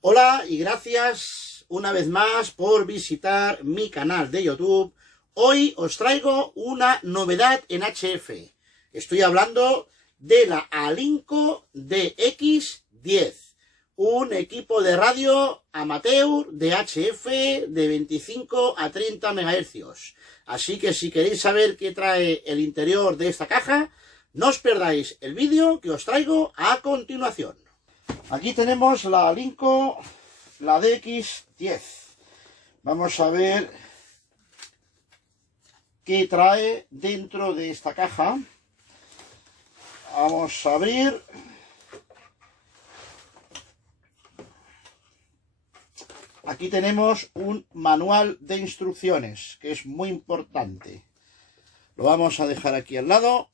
Hola y gracias una vez más por visitar mi canal de YouTube. Hoy os traigo una novedad en HF. Estoy hablando de la Alinco DX10, un equipo de radio amateur de HF de 25 a 30 MHz. Así que si queréis saber qué trae el interior de esta caja, no os perdáis el vídeo que os traigo a continuación. Aquí tenemos la Alinco, la DX10. Vamos a ver qué trae dentro de esta caja. Vamos a abrir. Aquí tenemos un manual de instrucciones, que es muy importante. Lo vamos a dejar aquí al lado.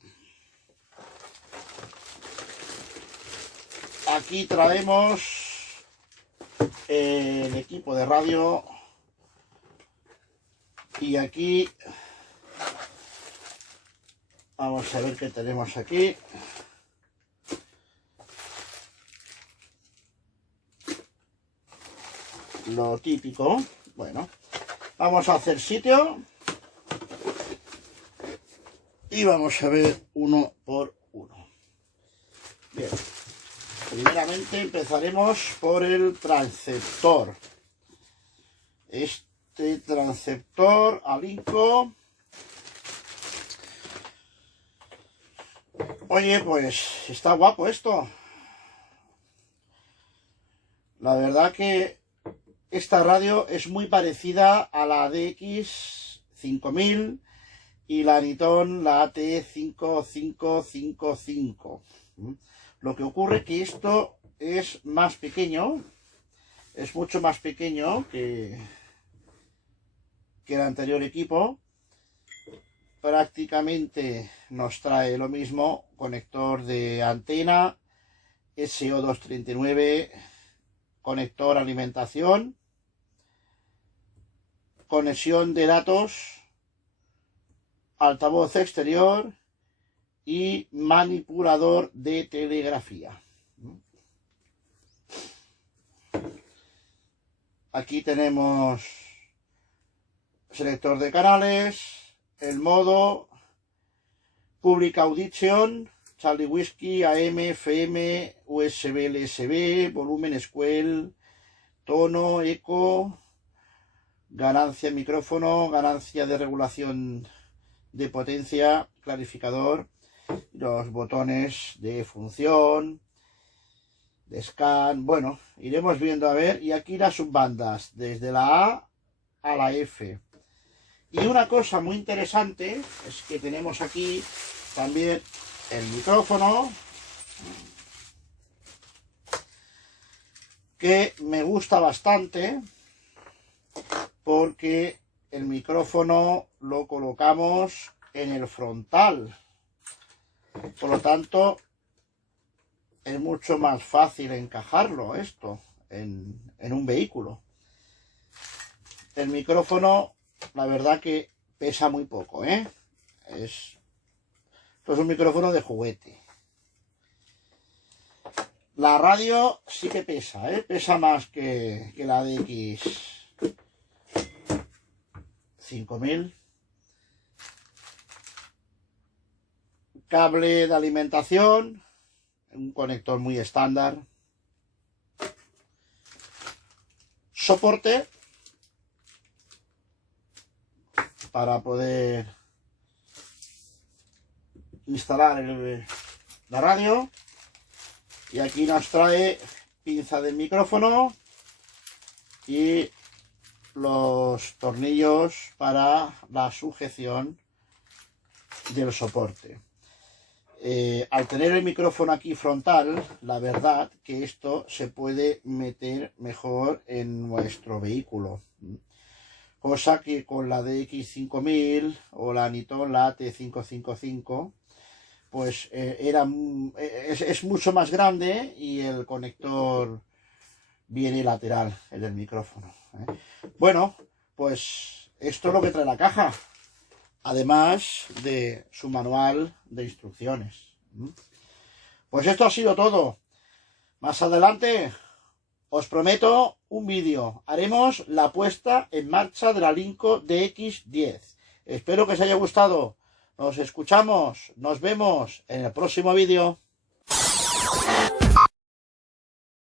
Aquí traemos el equipo de radio y aquí vamos a ver qué tenemos aquí. Lo típico. Bueno, vamos a hacer sitio y vamos a ver uno por uno. Bien. Primeramente empezaremos por el transceptor. Este transceptor Alinco. Oye, pues está guapo esto. La verdad que esta radio es muy parecida a la DX5000 y la Niton, la AT5555. Lo que ocurre que esto es más pequeño, es mucho más pequeño que el anterior equipo. Prácticamente nos trae lo mismo: conector de antena, SO239, conector alimentación, conexión de datos, altavoz exterior y manipulador de telegrafía. Aquí tenemos selector de canales, el modo, Public Audition, Charlie Whiskey, AM, FM, USB, LSB, volumen, Squell, tono, eco, ganancia micrófono, ganancia de regulación de potencia, clarificador, los botones de función, de scan. Bueno, iremos viendo a ver. Y aquí las subbandas, desde la A la F. Y una cosa muy interesante es que tenemos aquí también el micrófono, que me gusta bastante porque el micrófono lo colocamos en el frontal. Por lo tanto, es mucho más fácil encajarlo esto en un vehículo. El micrófono, la verdad que pesa muy poco, ¿eh? Esto es un micrófono de juguete. La radio sí que pesa, ¿eh? Pesa más que la DX5000. Cable de alimentación, un conector muy estándar. Soporte para poder instalar la radio. Y aquí nos trae pinza del micrófono y los tornillos para la sujeción del soporte. Al tener el micrófono aquí frontal, la verdad que esto se puede meter mejor en nuestro vehículo, cosa que con la DX5000 o la Niton, la AT555, pues es mucho más grande y el conector viene lateral, el del micrófono. Bueno, pues esto es lo que trae la caja, además de su manual de instrucciones. Pues esto ha sido todo. Más adelante os prometo un vídeo. Haremos la puesta en marcha de la Linko DX10. Espero que os haya gustado. Nos escuchamos, nos vemos en el próximo vídeo.